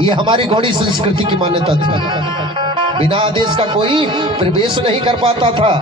ये हमारी गौड़ी संस्कृति की मान्यता थी। बिना आदेश का कोई प्रवेश नहीं कर पाता था।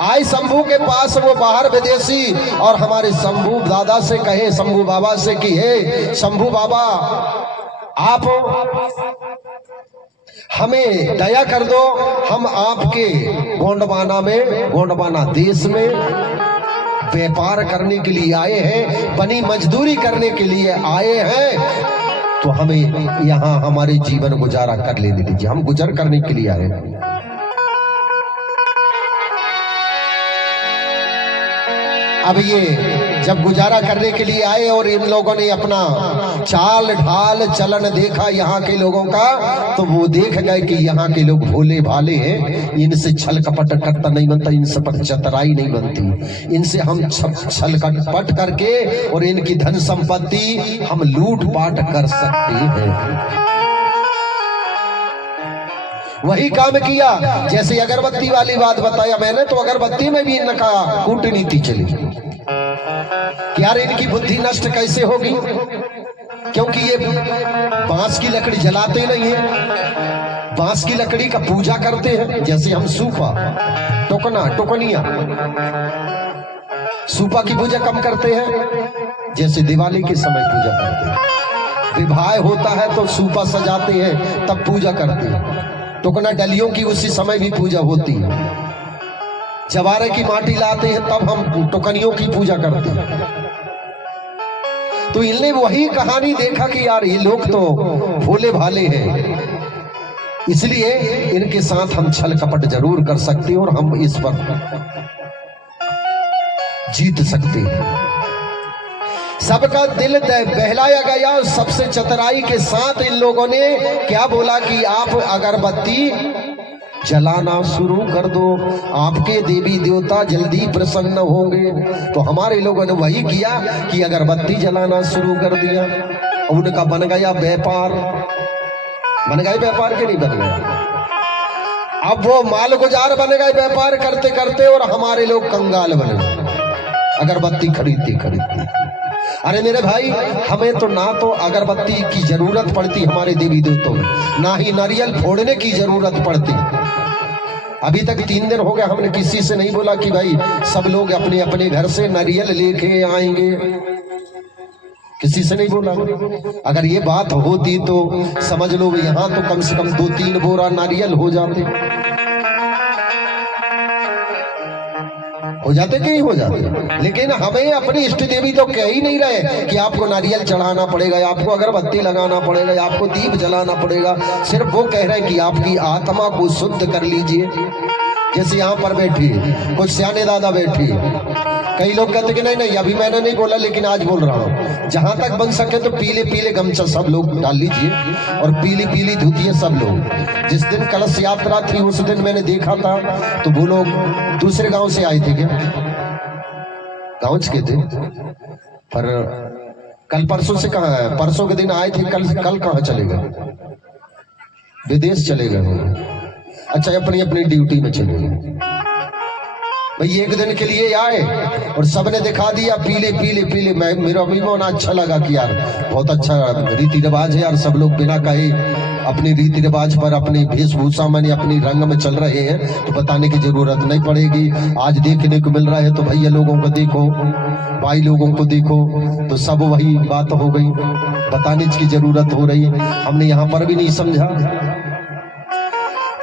आए शंभू के पास वो बाहर विदेशी और हमारे शंभू दादा से कहे, शंभू बाबा से कि हे शंभू बाबा, आप हमें दया कर दो, हम आपके गोंडवाना देश में व्यापार करने के लिए आए हैं, बनी मजदूरी करने के लिए आए हैं, तो हमें यहाँ हमारे जीवन गुजारा कर लेने दीजिए, हम गुजर करने के लिए आए हैं। अब ये जब गुजारा करने के लिए आए और इन लोगों ने अपना चाल ढाल चलन देखा यहाँ के लोगों का, तो वो देख गए कि यहाँ के लोग भोले भाले हैं, इनसे छल कपट करता नहीं बनता, इनसे पर चतुराई नहीं बनती, इनसे हम छल कपट करके और इनकी धन संपत्ति हम लूट पाट कर सकते हैं। वही काम किया जैसे अगरबत्ती वाली बात बताया मैंने, तो अगरबत्ती में भी इनका कूटनीति चली कि यार इनकी बुद्धि नष्ट कैसे होगी, क्योंकि ये बांस की लकड़ी जलाते नहीं है, बांस की लकड़ी का पूजा करते हैं। जैसे हम सूपा टोकना टोकनिया सूपा की पूजा कम करते हैं, जैसे दिवाली के समय पूजा करते हैं। विवाह होता है तो सूपा सजाते हैं, तब पूजा करते हैं। टोकना डलियों की उसी समय भी पूजा होती है। जवारे की माटी लाते हैं तब हम टोकनियों की पूजा करते हैं। तो इनने वही कहानी देखा कि यार ये लोग तो भोले भाले हैं, इसलिए इनके साथ हम छल कपट जरूर कर सकते हैं और हम इस पर जीत सकते हैं। सबका दिल बहलाया गया। सबसे चतुराई के साथ इन लोगों ने क्या बोला कि आप अगरबत्ती जलाना शुरू कर दो, आपके देवी देवता जल्दी प्रसन्न होंगे। तो हमारे लोगों ने वही किया कि अगरबत्ती जलाना शुरू कर दिया। उनका बन गया व्यापार। बन गए व्यापार के नहीं बन गए? अब वो माल गुजार बन गए व्यापार करते करते, और हमारे लोग कंगाल बन गए अगरबत्ती खरीदते खरीदते। अरे मेरे भाई, हमें तो ना तो अगरबत्ती की जरूरत पड़ती हमारे देवी देवताओं में, ना ही नारियल फोड़ने की जरूरत पड़ती। अभी तक 3 दिन हो गए हमने किसी से नहीं बोला कि भाई सब लोग अपने अपने घर से नारियल लेके आएंगे, किसी से नहीं बोला। अगर ये बात होती तो समझ लो यहाँ तो कम से कम 2-3 बोरा नारियल हो जाते कि नहीं हो जाते। लेकिन हमें अपनी इष्ट देवी तो कह ही नहीं रहे कि आपको नारियल चढ़ाना पड़ेगा, आपको अगरबत्ती लगाना पड़ेगा, आपको दीप जलाना पड़ेगा। सिर्फ वो कह रहे हैं कि आपकी आत्मा को शुद्ध कर लीजिए। जैसे यहाँ पर बैठी कुछ सियाने दादा बैठी, कई लोग कहते कि नहीं नहीं अभी मैंने नहीं बोला, लेकिन आज बोल रहा हूँ, जहां तक बन सके तो पीले पीले गमछा सब लोग डाल लीजिए और पीली पीली धोती है सब लोग। जिस दिन कलश यात्रा थी उस दिन मैंने देखा था तो वो लोग दूसरे गांव से आए थे, क्या गांव के थे, पर कल परसों से कहाँ है, परसों के दिन आए थे, कल कहाँ चले गए, विदेश चले गए। अच्छा, अपनी अपनी ड्यूटी में चले गए भाई। एक दिन के लिए आए और सबने दिखा दिया पीले पीले पीले। मेरा भी मन अच्छा लगा कि यार बहुत अच्छा रीति रिवाज है यार, सब लोग बिना कहे अपने रीति रिवाज पर अपनी वेशभूषा में अपनी रंग में चल रहे हैं, तो बताने की जरूरत नहीं पड़ेगी। आज देखने को मिल रहा है तो भैया लोगों को देखो, भाई लोगों को देखो, तो सब वही बात हो गई, बताने की जरूरत हो रही। हमने यहाँ पर भी नहीं समझा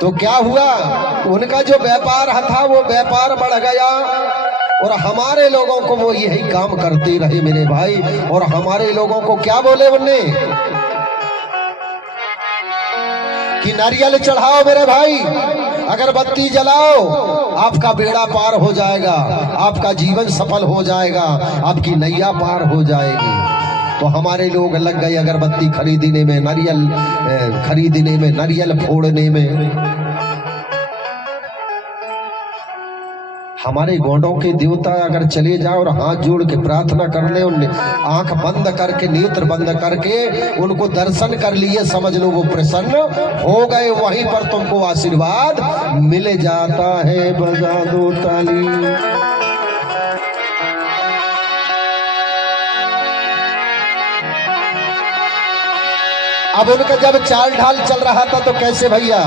तो क्या हुआ, उनका जो व्यापार था वो व्यापार बढ़ गया और हमारे लोगों को वो यही काम करते रहे मेरे भाई। और हमारे लोगों को क्या बोले उनने कि नारियल चढ़ाओ मेरे भाई, अगरबत्ती जलाओ, आपका बेड़ा पार हो जाएगा, आपका जीवन सफल हो जाएगा, आपकी नैया पार हो जाएगी। तो हमारे लोग लग गए अगरबत्ती खरीदने में, नारियल खरीदने में, नारियल फोड़ने में। हमारे गोंडों के देवता अगर चले जाओ और हाथ जोड़ के प्रार्थना कर ले, उनने आंख बंद करके नेत्र बंद करके उनको दर्शन कर लिए, समझ लो वो प्रसन्न हो गए। वहीं पर तुमको आशीर्वाद मिल जाता है। बजा दो ताली। अब उनका जब चाल ढाल चल रहा था तो कैसे भैया,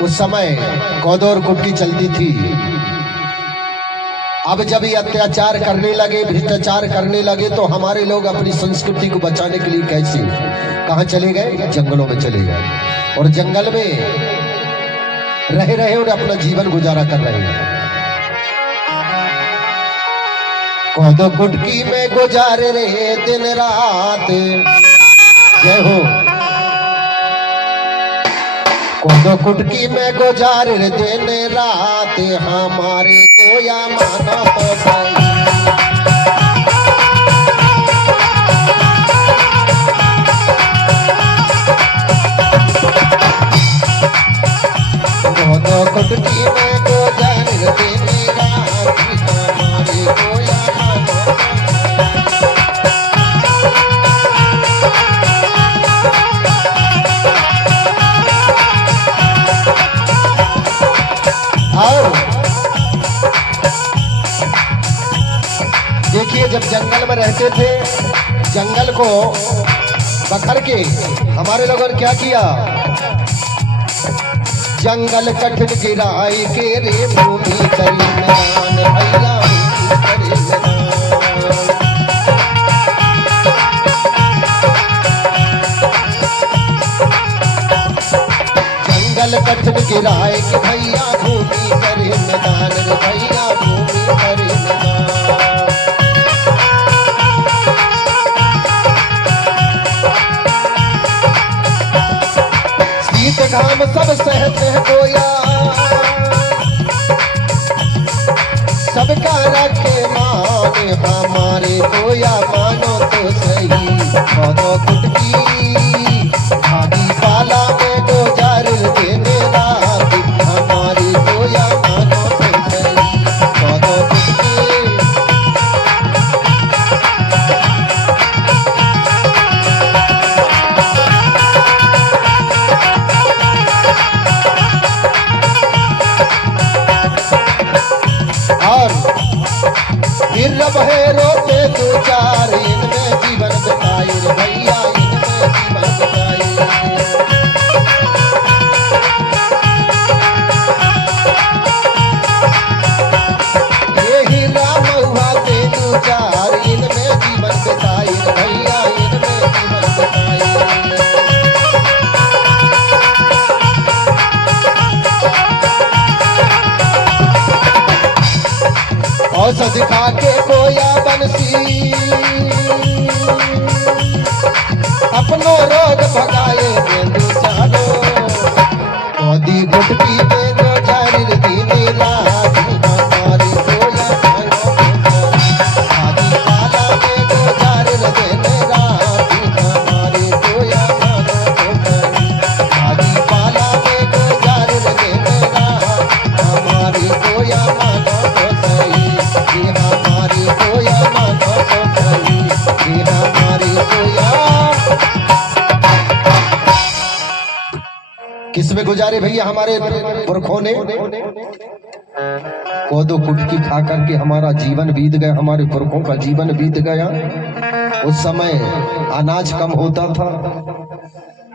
उस समय कौदौर कुटकी चलती थी। अब जब ये अत्याचार करने लगे, भ्रष्टाचार करने लगे, तो हमारे लोग अपनी संस्कृति को बचाने के लिए कैसे कहां चले गए, जंगलों में चले गए और जंगल में रह रहे और अपना जीवन गुजारा कर रहे हैं। कौदो कुटकी में गुजारे रहे दिन रात, जय हो। कौदो कुटकी में गुजारे दिन रात, हमारे को या माना तो सही। कौदो कुटकी में गुजारे दिन रात, हमारे को या देखिए, जब जंगल में रहते थे, जंगल को बखर के हमारे लोगों ने क्या किया, जंगल कठिन गिराई के रे भूमि करी मैदान, भैया करे जंगल कठिन गिराए के भैया भूमि करे मैदान, भैया भूमि करे मैदान। घाम सब सहते हैं गोया, सबका रखे मान, हमारे गोया मानो तो सही। कौदो कुटकी भागी पाला में गुजार देने रात, हमारे गोया मानो तो सही। कौदो कुटकी रब है रोते दो चार, इनमें जीवन बिताए भैया, इनमें जीवन बिताए। यही राम हुआ ते दो चार, इनमें जीवन बिताए भैया, इनमें जीवन बिताए। औसत खा के कोया बंसी, अपनो रोग भगाए बेंदु चालो। कौदी गुटकी में गुजारी दीनी रात, हमारी कोया मानो तो सही। आदि पाला में गुजारी देने रात, हमारी कोया मानो तो सही। आदि पाला में गुजारी देने रात, हमारी कोया मानो तो सही। हमारी कोया मानो तो सही, हमारी कोया। किसमें गुजारे भैया हमारे पुरखों ने, कौदो कुटकी खा करके हमारा जीवन बीत गया, हमारे पुरखों का जीवन बीत गया। उस समय अनाज कम होता था,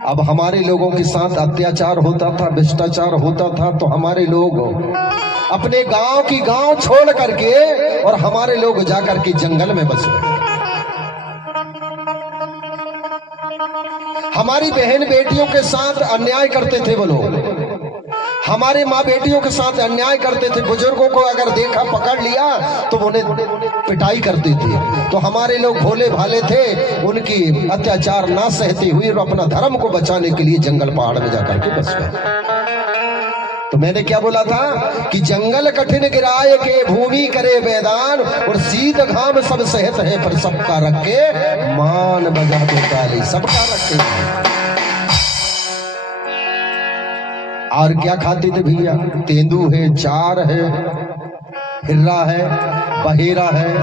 अब हमारे लोगों के साथ अत्याचार होता था, भ्रष्टाचार होता था, तो हमारे लोग अपने गांव की गांव छोड़ करके और हमारे लोग जाकर के जंगल में बस गए। हमारी बहन बेटियों के साथ अन्याय करते थे वो लोग, हमारे माँ बेटियों के साथ अन्याय करते थे। बुजुर्गों को अगर देखा पकड़ लिया तो उन्हें पिटाई करते थे। तो हमारे लोग भोले भाले थे, उनकी अत्याचार ना सहते हुए और अपना धर्म को बचाने के लिए जंगल पहाड़ में जाकर के बस गए। तो मैंने क्या बोला था कि जंगल कठिन गिराए के भूमि करे मैदान, और शीत घाम सब सहत है पर सबका रखे मान, बजा दो ताली सबका रखे। और क्या खाते थे भैया, तेंदू है, चार है, हिर्रा है, बहेरा है,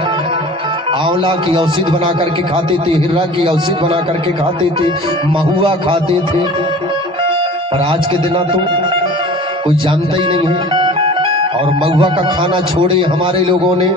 आंवला की औषधि बना करके खाते थे, हिर्रा की औषधि बना करके खाते थे, महुआ खाते थे। पर आज के दिन तो कोई जानता ही नहीं है। और महुआ का खाना छोड़े हमारे लोगों ने